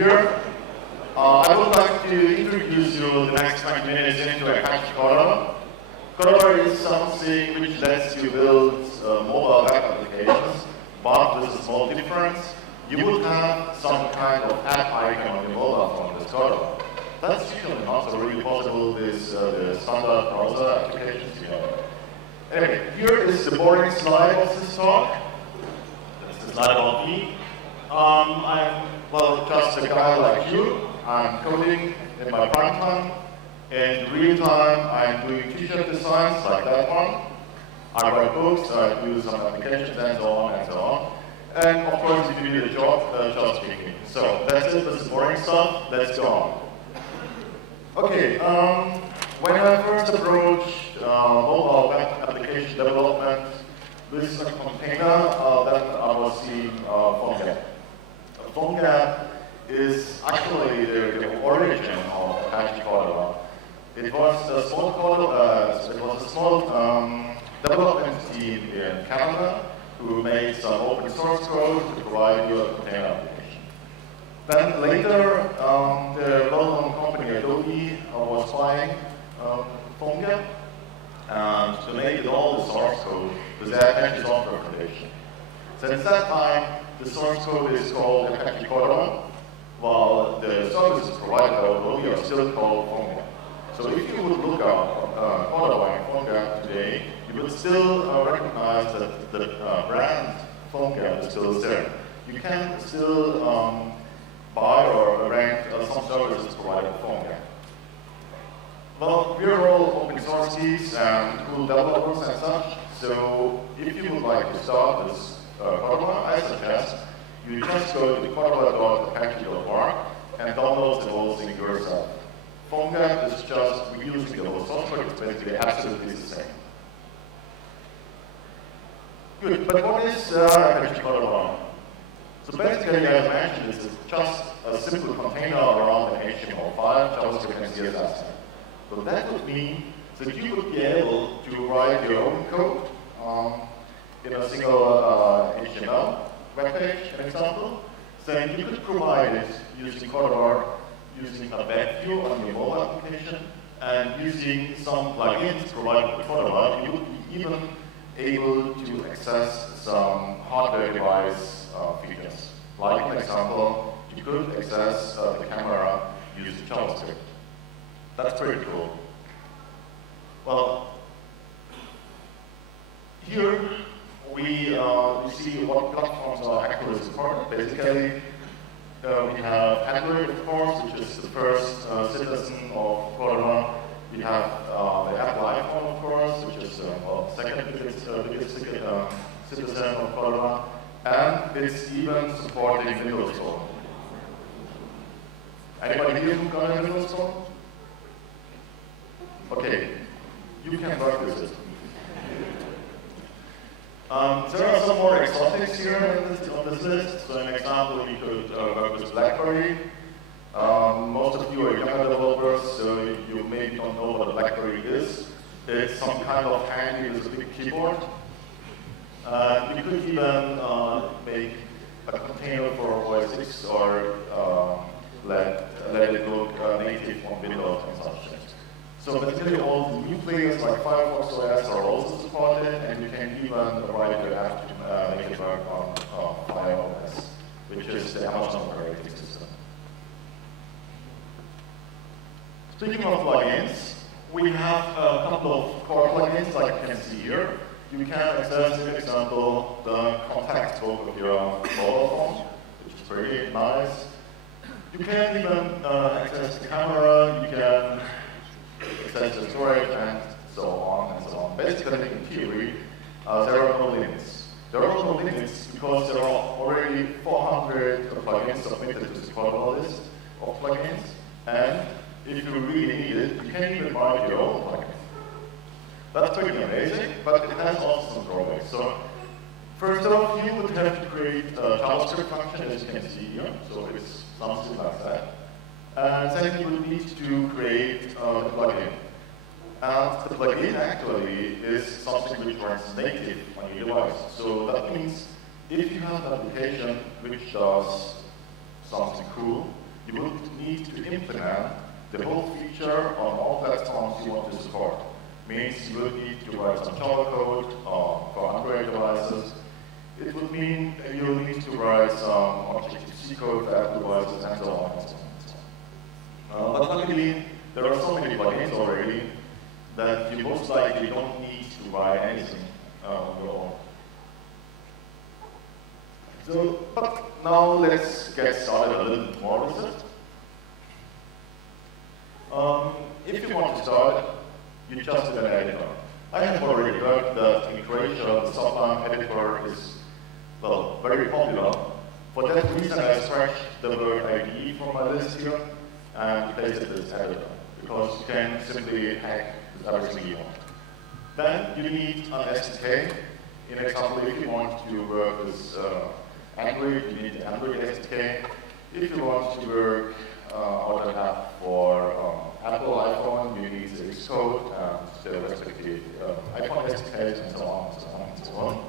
here. I would like to introduce you the next 20 minutes into Apache Cordova. Cordova is something which lets you build mobile web applications, but with a small difference. You would have some kind of app icon on your mobile phone with Cordova. That's usually not so really possible with the standard browser applications you have. Anyway, here is the boring slide of this talk. That's the slide of me. I'm, well, just a guy like you. I'm coding in my prime time. In real time, I'm doing t-shirt designs like that one. I write books, I do some applications, and so on and so on. And of course, if you need a job, just pick me. So that's it, this is boring stuff. Let's go on. Okay, when I first approached mobile web application development with a container, then I was seeing PhoneGap. PhoneGap is actually the origin of Apache Cordova. It was a small development team in Canada who made some open source code to provide you a container application. Then later, the well-known company Adobe was buying PhoneGap and to make it all the source code with the Apache Software Foundation. Since that time, the source code is called Apache Cordova, while the services provided by Adobe are still called PhoneGap. So if you would look up Cordova and PhoneGap today, you would still recognize that the brand PhoneGap is still there. You can still buy or rent some services provided by PhoneGap. Well, we're all open source geeks and cool developers and such, so if you would like to start with Cordova, I suggest you just go to cordova.apache.org and download the whole thing yourself. PhoneGap is just reusing the whole software, it's basically absolutely the same. Good, but what is Apache Cordova? So basically, as I mentioned, it's just a simple container around an HTML file, JavaScript and CSS. So that would mean that you would be able to write your own code in a single HTML web page, an example. Then you could provide it using Cordova, using a web view on your mobile application, and using some plugins provided by Cordova, you would be even able to access some hardware device features. Like an example, you could access the camera using JavaScript. That's pretty cool. Well, here we see what platforms are actually supported. Basically, we have Android, of course, which is the first citizen of Cordova. We have the Apple iPhone, of course, which is the second biggest citizen of Cordova. And it's even supporting Windows Phone. Anybody here who got a Windows Phone? Okay, you can work with it. There are some more exotics here on this list. So an example, we could work with BlackBerry. Most of you are younger developers, so you maybe don't know what a BlackBerry is. It's some kind of handy with a big keyboard. You could even make a container for OS X or let it look native on Windows and such things. So basically all the new players like Firefox OS are also supported, and you can even write your app to make it work on Fire OS, which is the Amazon operating system. Speaking of plugins, we have a couple of core plugins like you can see here. You can access, for example, the contact book of your mobile phone, which is pretty nice. You can even access the camera, you can access the storage, and so on and so on. Basically, in theory, there are no limits. There are no limits because there are already 400 plugins submitted to the Cordova list of plugins, and if you really need it, you can even write your own plugin. That's pretty amazing, but it has also some drawbacks. So, first off, you would have to create a JavaScript function, as you can see here. So it's something like that. And then you would need to create the plugin. And the plugin actually is something which runs native on your device. So that means if you have an application which does something cool, you would need to implement the whole feature on all platforms you want to support. Means you would need to write some Java code for Android devices. It would mean you'll need to write some Objective-C code for Apple devices, and so on and so on. But luckily, there are so many plugins already that you most likely don't need to write anything on your own. So, but now let's get started a little bit more with it. If you want to start, you just need an editor. I have already heard that in Croatia, the Sublime editor is, well, very popular. For that reason, I scratched the word IDE from my list here and replaced it with editor, because you can simply hack everything you want. Then you need an SDK. In example, if you want to work with Android, you need the Android SDK. If you want to work on an app for Apple iPhone, you need the Xcode and the respective iPhone SDKs, and so on and so on and so on.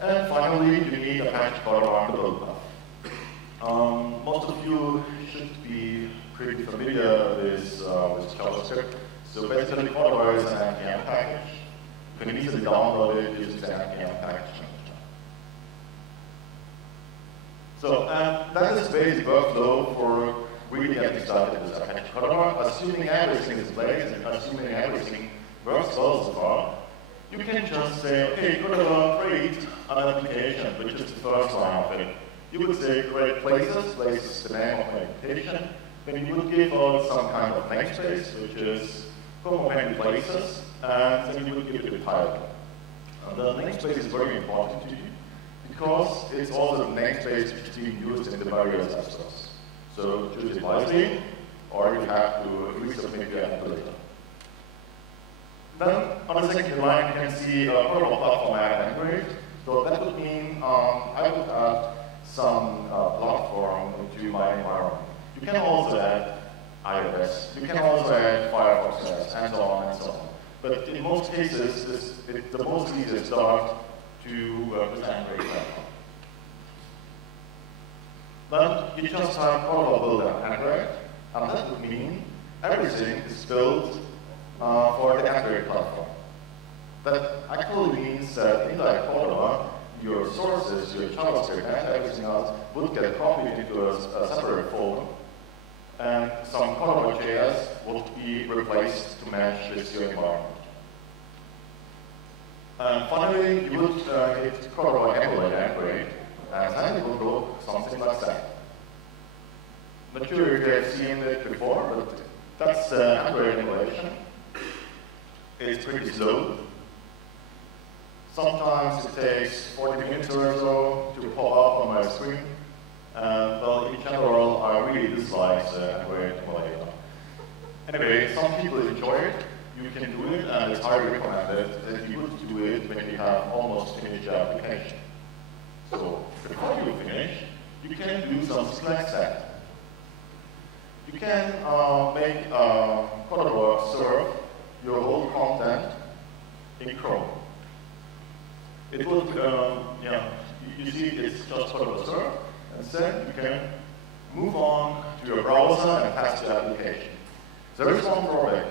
And finally, you need Apache Cordova and the build path. Most of you should be pretty familiar with JavaScript. So basically, Cordova is an npm package. You can easily download it using the npm package. So that is the basic workflow for really getting started with Apache Cordova. Assuming everything is in place and assuming everything works well so far, you can just say, okay, Cordova, create an application, which is the first line of it. You would say create places, place is the name of my application. Then you would give out some kind of namespace, which is common places, and then you would give it a title. The namespace is very important to you, because it's also the namespace which is being used in the various app stores. So choose it wisely, or you have to resubmit your app later. Then on the second line, you can see a Cordova platform add Android. So that would mean I would add some platform to my environment. You can also add iOS. You can also add Firefox OS, and so on and so on. But in most cases, it's the most easiest start to work with Android platform. Then you just have Cordova build on Android, and that would mean everything is built for the Android platform. That actually means that inside Cordova, your sources, your JavaScript, and everything else would get copied into a separate folder, and some Cordova.js would be replaced to match with your environment. And finally, you would hit Cordova emulate Android, and then it will look something like that. Not sure if you have seen it before, but that's Android emulation. It's pretty slow. Sometimes it takes 40 minutes or so to pop up on my screen. Well, in general, I really dislike the Android emulator. Anyway, some people enjoy it. You can do it, and it's highly recommended that you would do it when you have almost finished your application. So, before you finish, you can do some select set. You can make Cordova serve your whole content in Chrome. It would, you see it's just Cordova serve, and then you can move on to your browser and test your application. There is one drawback.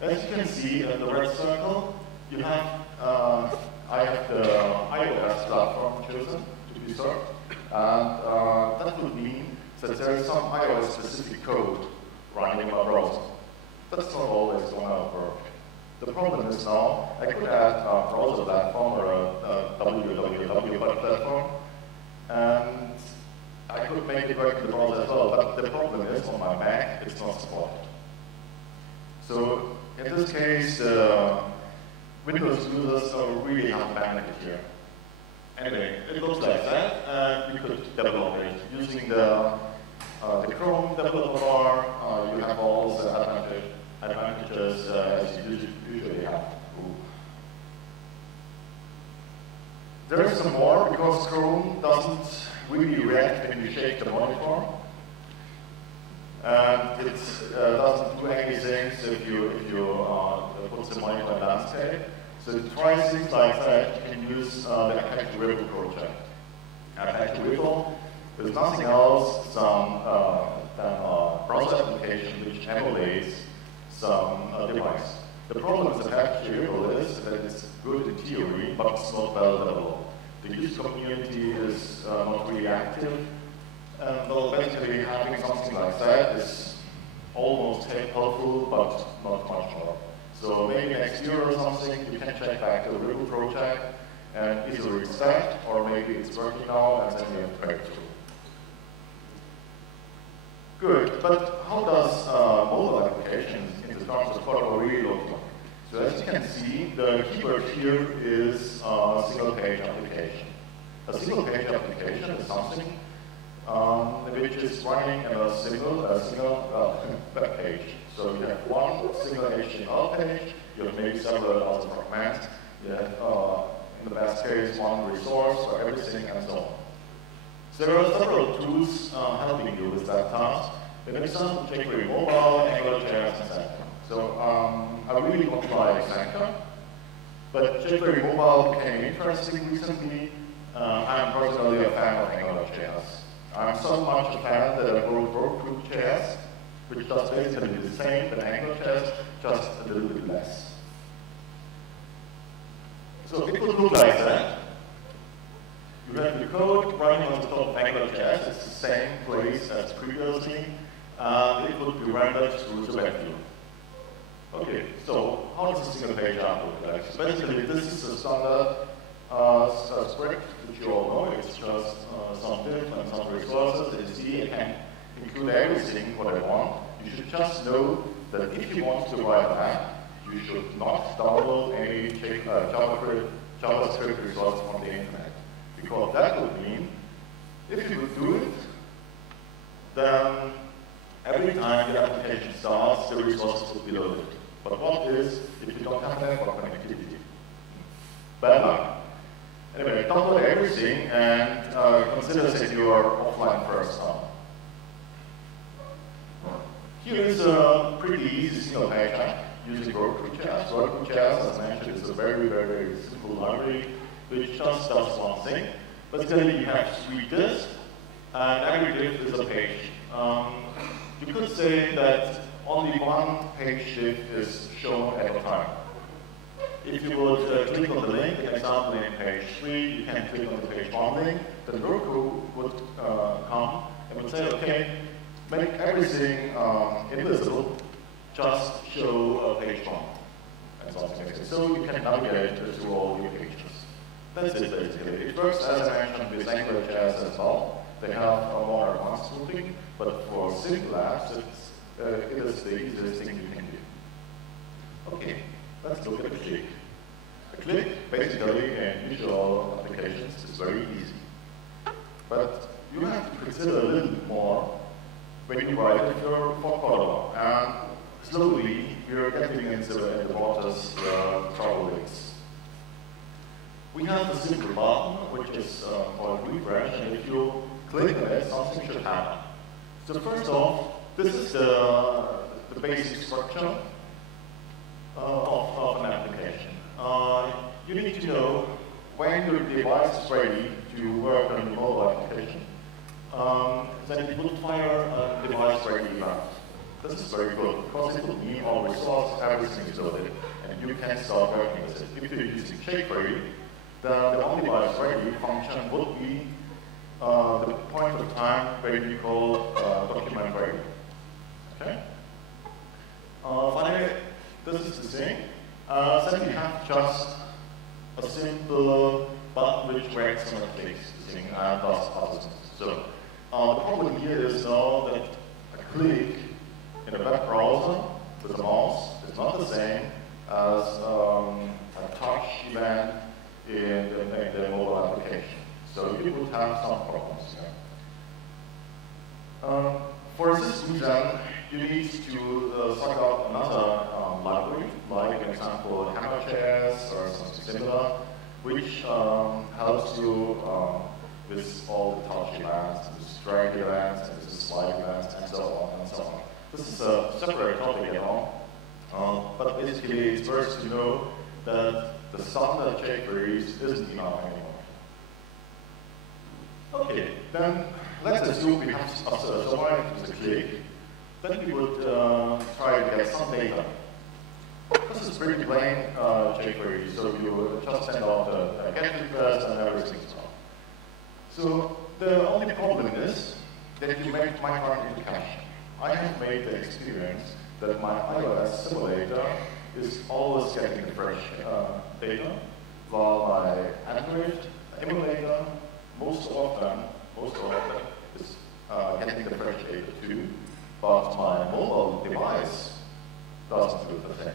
As you can see in the red circle, you have, I have the iOS platform chosen to be served, and that would mean that there is some iOS-specific code running in my browser. That's not always going to work. The problem is now, I could add a browser platform or a www platform, and I could make it work in the browser as well, but the problem is on my Mac, it's not supported. So in this case, Windows users don't really have benefit here. Anyway, it looks like that, and you could develop it using the Chrome developer bar. You have all the advantages as you usually have. Ooh. There is some more, because Chrome doesn't really react when you shake the monitor. And it doesn't do anything if you put the monitor in landscape. So to try things like that, you can use the Apache Ripple project. Apache Ripple is nothing else than browser application which emulates some device. The problem with Apache is that it's good in theory, but it's not well developed. The user community is not really active. Well, basically having something like that is almost helpful, but not much more. So maybe next year or something, you can check back the Ripple project and either it's that, or maybe it's working now, and then you have breakthrough. Good, but how does mobile applications in the terms of Cordova really look like? So as you can see, the keyword here is a single-page application. A single-page application is something which is running in a single web page. So you have one single HTML page, you have maybe several other fragments, you have, in the best case, one resource for everything, and so on. So there are several tools helping you with that task. An example, jQuery Mobile, AngularJS, etc. So I really don't like Xanka, but jQuery Mobile became interesting recently. I'm personally a fan of AngularJS. I'm so much a fan that I wrote Grobmeier, which does basically the same as AngularJS, just a little bit less. So it would look like that. You have the code running on the top of AngularJS. It's the same place as previously. It would be rendered through the web view. Okay, so how does a single page app look like? So basically, this is a standard script, which you all know. It's just some div and some resources. As you see, I can include everything what I want. You should just know that if you want to write an app, you should not download any JavaScript resource from the internet. Because that would mean, if you would do it, then every time the application starts, the resources will be loaded. But what is if you don't have network connectivity? Bad luck. Anyway, download everything and consider that you are offline first now. Here is a pretty easy single page app using Grobmeier. Grobmeier, as mentioned, is a very, very simple library which just does one thing. Basically, you have 3 divs, and every div is a page. You could say that only one page div is shown at a time. If you would click on the link, an example in page 3, you can click on the page 1 link, then Roku would come and would say, okay, make everything invisible, just show page 1, and something like that. So you can navigate through all your pages. That's it, basically. It works, as I mentioned, with AngularJS as well. They have a more advanced routing, but for simple apps, it is the easiest thing you can do. Okay, let's look at the click. A click, basically, in visual applications, is very easy. But you have to consider a little bit more when you write it for Cordova. And slowly, we're getting into the waters drawbacks. We have a simple button, which is called refresh, and if you click on it, something should happen. So first off, this is the basic structure of an application. You need to know when your device is ready to work on your mobile application, then it will fire a device ready event. This is very good, because it will mean all resources, everything is loaded, and you can start working with it. If you're using jQuery, then the onDeviceReady function would be the point of time where you call document ready. Okay? Finally, this is the thing. Then you have just a simple button which works on a clicks thing and does other things. So the problem here is now that a click in a web browser with a mouse is not the same as a touch event in the mobile application. So you would have some problems here. For this reason, you need to suck out another library, like an example Hammer.js or something similar, which helps you with all the touch events, and the drag events, and the slide events, and so on and so on. This is a separate topic at all, but basically it's worth to know that the standard jQuery isn't enough anymore. Okay, then let's assume we have survived with a click. then we would try to get some data. This is pretty plain jQuery, so you would just send out a GET request and everything's done. So the only problem is that you might run into cache. I have made the experience that my iOS simulator is always getting the fresh data, while my Android emulator most often is getting the fresh data too, but my mobile device doesn't do the same.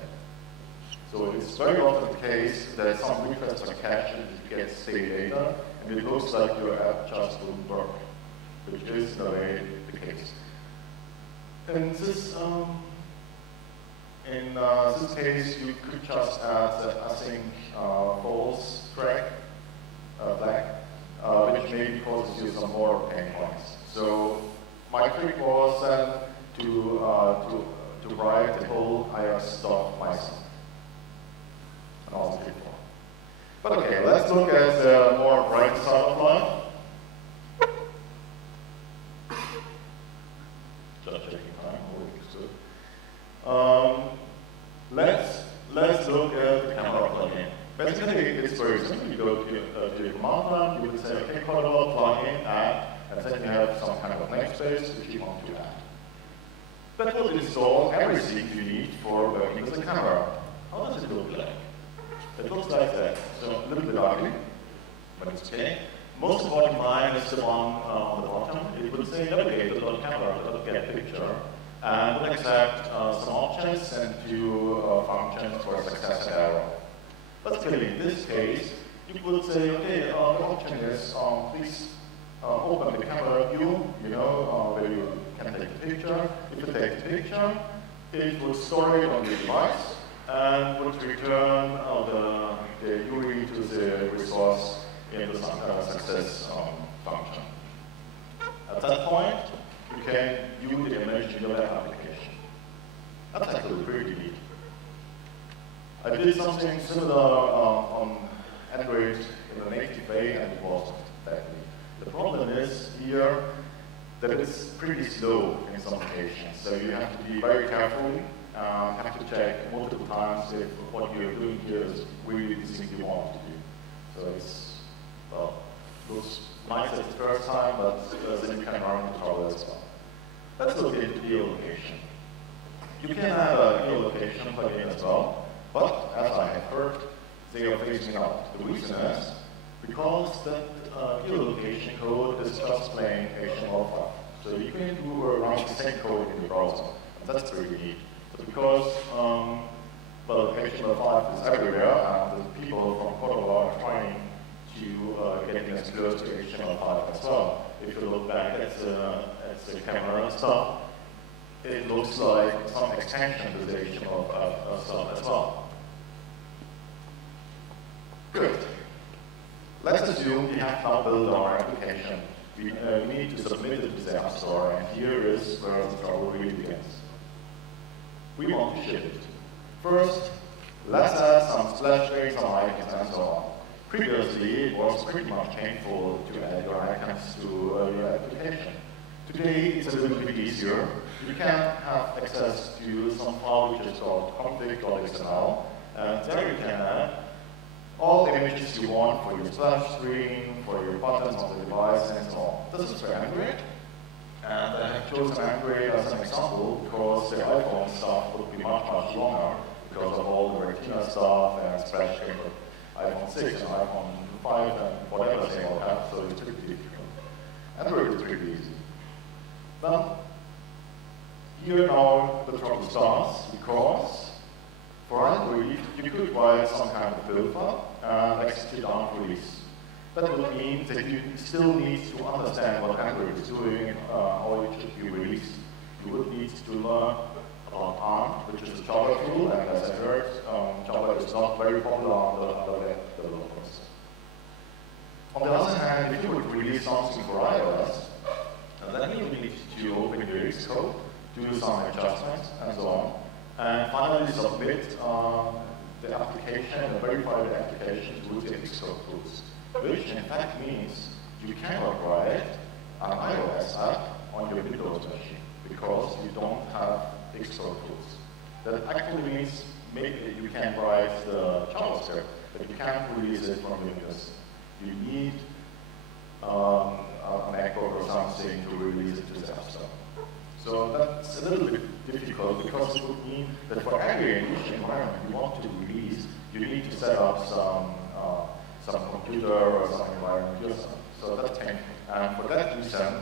So it's very often the case that some requests are cached and you get stale data, and it looks like your app just wouldn't work, which is in a way the case. And this, in this case, you could just add the async false flag, which maybe causes you some more pain points. So my trick was then to write the whole ajax stuff myself. And also pitfall. But okay, let's look at the more bright side of life. Just checking time, let's look at the camera plugin. Basically, it's very simple. You go to your command line, you would say, okay, Cordova, plugin, add, and then you have some kind of namespace which you want to add. That will install everything you need for working with the camera. How does it look like? It looks like that. So a little bit ugly, but it's okay. Most important line is the one on the bottom. It would say navigator.camera.getPicture and would accept some objects and two functions for success and error. But clearly, in this case, you would say, okay, the option is please open the camera view, where you can take the picture. If you take the picture, it would store it on the device and would return the URI to the resource in the success function. At that point, you can view the image in your web application. That's actually pretty neat. I did something similar on Android in a native way, and it wasn't that neat. The problem is here that it's pretty slow in some occasions, so you have to be very careful. Have to check multiple times if what you're doing here is really the thing you want to do. So it's, well, looks nice at the first time, but then you can run into trouble as well. Let's look into geolocation. You can have a geolocation plugin as well, but as I have heard, they are phasing out. The reason is because that geolocation code is just plain HTML5. So you can run the same code in your browser. And that's pretty neat. But because well, HTML5 is everywhere, and the people from Cordova are trying to get as close to HTML5 as well. If you look back at the camera stuff, it looks like some extension to the HTML5 stuff as well. Good. Let's assume we have now built our application. We need to submit it to the App Store, and here is where the trouble really begins. We want to ship it. First, let's add some splash screens, some icons, and so on. Previously, it was pretty much painful to add your icons to your application. Today, it's a little bit easier. You can have access to some file which is called config.xml, and there you can add all the images you want for your splash screen, for your buttons on the device, and so on. This is for Android. And I have chosen Android as an example because the iPhone stuff would be much, much longer because of all the Retina stuff and splash screen for iPhone 6 and iPhone 5 and whatever they all have, so it's pretty difficult. Android is pretty easy. Then, here now the trouble starts because for Android, you could write some kind of filter and execute on release. That would mean that you still need to understand what Android is doing, how it should be released. You would need to learn about ARM, which is a Java tool, and as I heard, Java is not very popular on the web developers. On the other hand, if you would release something for iOS, then you need to open your Xcode, do some adjustments, and so on, and finally submit the application and verify the application to the Xcode tools. Which in fact means you cannot write an iOS app on your Windows machine because you don't have export tools. That actually means maybe you can write the JavaScript, but you can't release it from Windows. You need a MacBook or something to release it to the App Store. So that's a little bit difficult because it would mean that for every niche environment you want to release, you need to set up some computer or some environment yourself. So that's painful. And for that reason,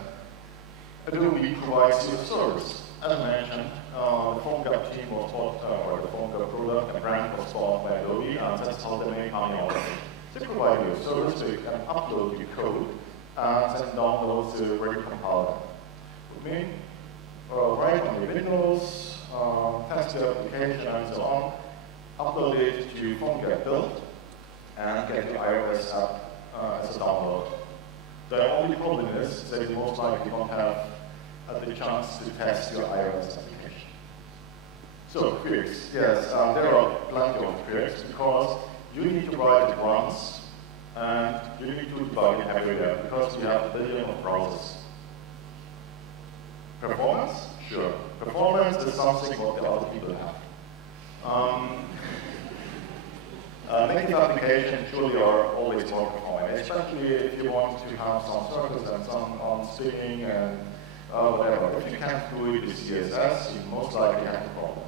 Adobe provides you a service. As I mentioned, the PhoneGap team was bought, or the PhoneGap product and brand was bought by Adobe, and that's how they make money out of it. They provide you a service so you can upload your code and then download the ready compiler. With me, write on your Windows, test your application and so on, upload it to PhoneGap build, and get your iOS app as a download. The only problem is that you most likely won't have the chance to test your iOS application. So queries, yes, there are plenty of queries because you need to write it once and you need to debug it everywhere because you have a billion of browsers. Performance? Sure. Performance is something what the other people have. Native applications surely are always more performant, especially if you want to have some circles and some on spinning and whatever. If you can't do it with CSS, you most likely have a problem.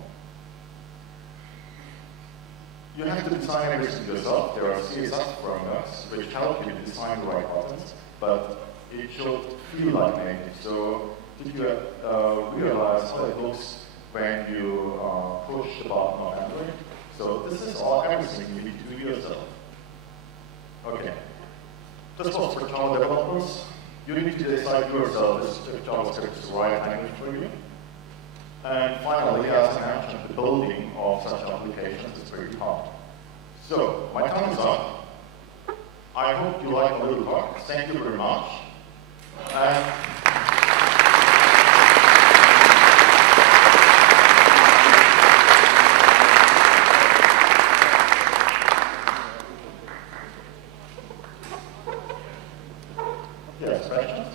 You have to design everything yourself. There are CSS frameworks which help you to design the right buttons, but it should feel like native. So did you realize how it looks when you push the button on Android? So this is everything you need to do yourself. Okay. This was for Java developers. You need to decide yourself if JavaScript is the right language for you. And finally, as I mentioned, the building of such applications is pretty hard. So, my time is up. I hope you like my little talk. Thank you very much. Yes, questions?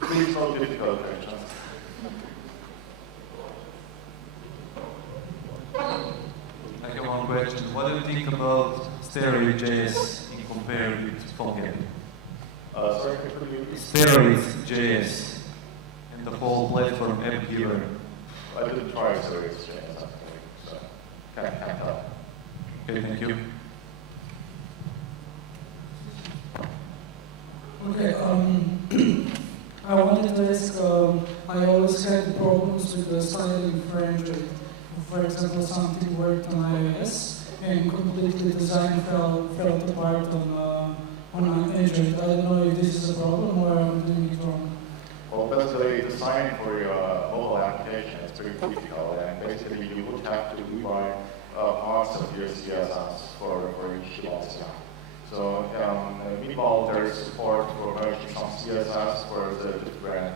Please, no difficult questions. I have one question. What do you think about Steroid.js in compared with PhoneGap? Sorry, could you repeat? Steroid.js and the whole platform app giver. I didn't try Steroid.js actually, so can't tell. Okay, thank you. Okay, I wanted to ask, I always had problems with the styling framework. For example, something worked on iOS and completely design fell apart on Android. I don't know if this is a problem or I'm doing it wrong. Well, basically, designing for your mobile application is pretty difficult, and basically you would have to rewrite parts of your CSS for each device. So meanwhile, there is support for merging some CSS for the different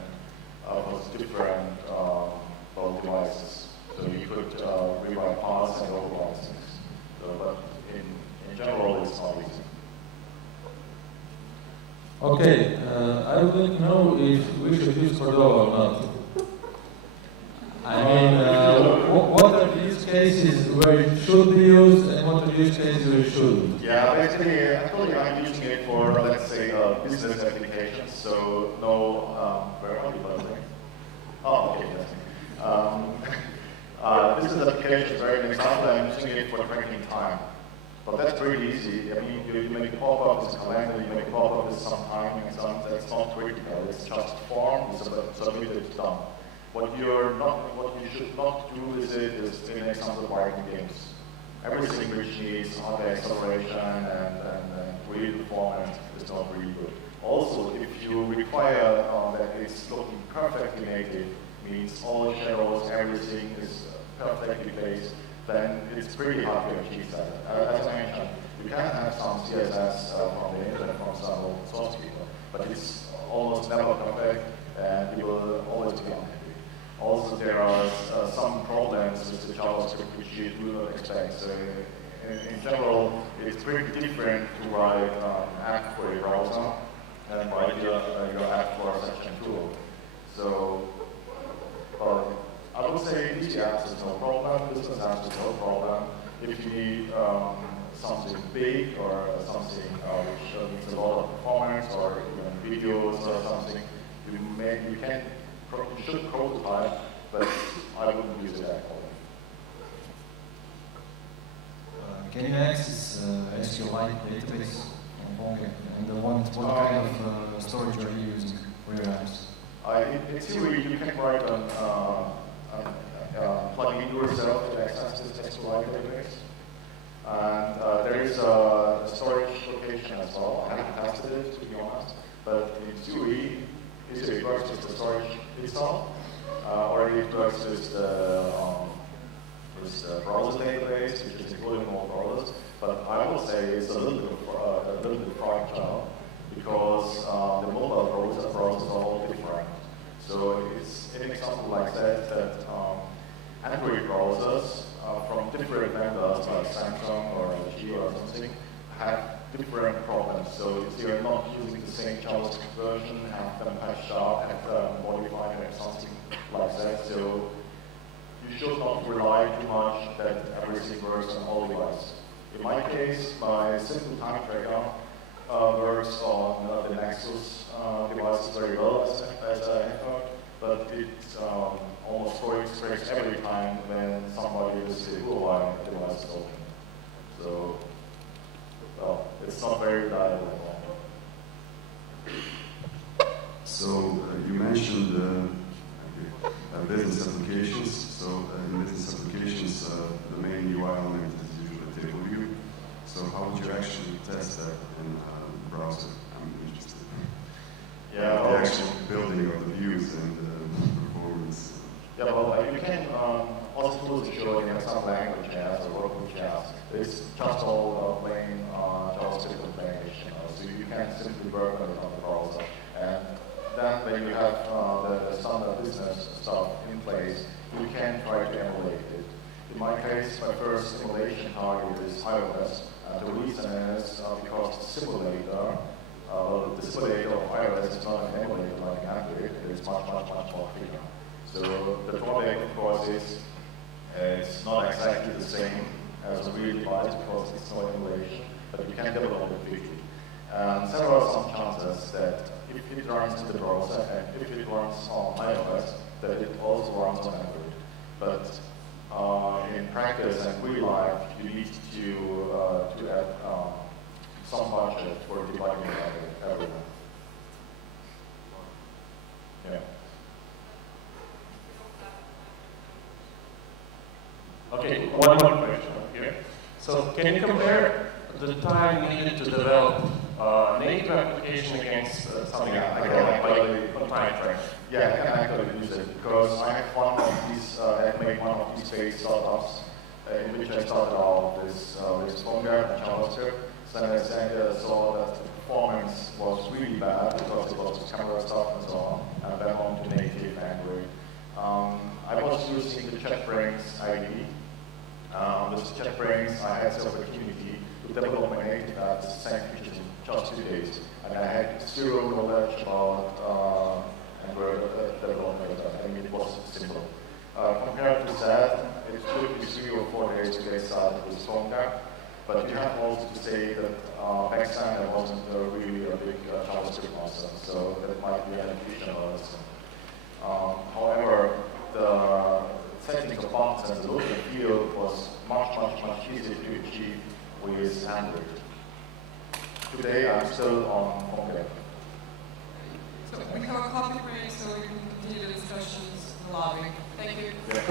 well, devices. So you could rewrite parts and override things. So, but in general, it's not easy. Okay, I would like to know if we should use Cordova or not. I mean, what are the use cases where it should be used and what are the use cases where it shouldn't? Yeah, basically, actually I'm using it for, let's say, business applications. So no, where are you building? Oh, okay, yes. Business applications, very an example, I'm using it for tracking time. But that's pretty easy. I mean, you make a pop-up with a calendar, you make a pop-up with some timing and some, that's not critical. It's just form, it's submitted, it's done. What you should not do with it is, in example, writing games. Everything which needs high acceleration and real performance is not really good. Also, if you require that it's looking perfectly native, means all shadows, everything is perfectly placed, then it's pretty hard to achieve that. As I mentioned, you can have some CSS from the internet, from some open source people, but it's almost never perfect, and you will always be unhappy. Also, there are some problems with the JavaScript which you do not expect. So in general, it's pretty different to write an app for a browser and write your app for such a tool. So, I would say easy apps is no problem, business apps is no problem. If you need something big or something which needs a lot of performance or even videos or something, you should prototype, but I wouldn't use it actually. Can you access SQLite database on Ponga? And what kind of storage are you using for your apps? In theory, you can write plug in yourself to access this SQLite database. And there is a storage location as well. I haven't tested it, to be honest. But in theory, it works with the storage itself, or it works with the browser database, which is including all browsers. But I will say it's a little bit fragile because the mobile browsers are all different. So it's an example like that Android browsers from different vendors like Samsung or LG or something have different problems. So if you're not using the same JavaScript version, have them patched up, have them modified or something like that. So you should not rely too much that everything works on all devices. In my case, my simple time tracker works on the Nexus devices very well, as I have heard, but it almost breaks every time when somebody uses the Huawei device open. So, well, it's not very reliable. So you mentioned business applications. So in business applications, the main UI element is usually a table view. So how would you actually test that in the browser? I'm interested. Yeah, the actual building of the views and performance. Yeah, well, you can also tools show in some language apps or workbook apps. It's just all plain JavaScript implementation. So you can simply work on it on the browser. And then when you have the standard business stuff in place, you can try to emulate it. In my case, my first emulation target is iOS. The reason is because the simulator of iOS is not an emulator like Android. It's much more bigger. So the drawback, of course, is it's not exactly the same as a real device because it's no emulation, but you can develop it quickly. And there are some chances that if it runs in the browser and if it runs on iOS, that it also runs on Android. But in practice and real life, you need to add some budget for debugging everything. Yeah. Okay, one more question here. So can you compare the time needed to develop a native application against something like a time frame? Yeah, I can actually use it because I have one of these, I made one of these paid startups in which I started out with Ponga and JavaScript. Then I saw that the performance was really bad because it was camera stuff and so on, and then on to native Android. I was using the JetBrains IDE. With JetBrains, I had the opportunity to develop my native app, the same features in just 2 days. And I had zero knowledge about Android development. I mean, it was simple. Compared to that, it took me 3 or 4 days to get started with Ponga. But you have also to say that back then I wasn't really a big JavaScript master, so that might be an additional lesson. However, the setting of buttons and the look and feel was much easier to achieve with Android. Today I'm still on Ponga. So we have a coffee break, so we can continue the discussions in the lobby. Thank you. Yeah.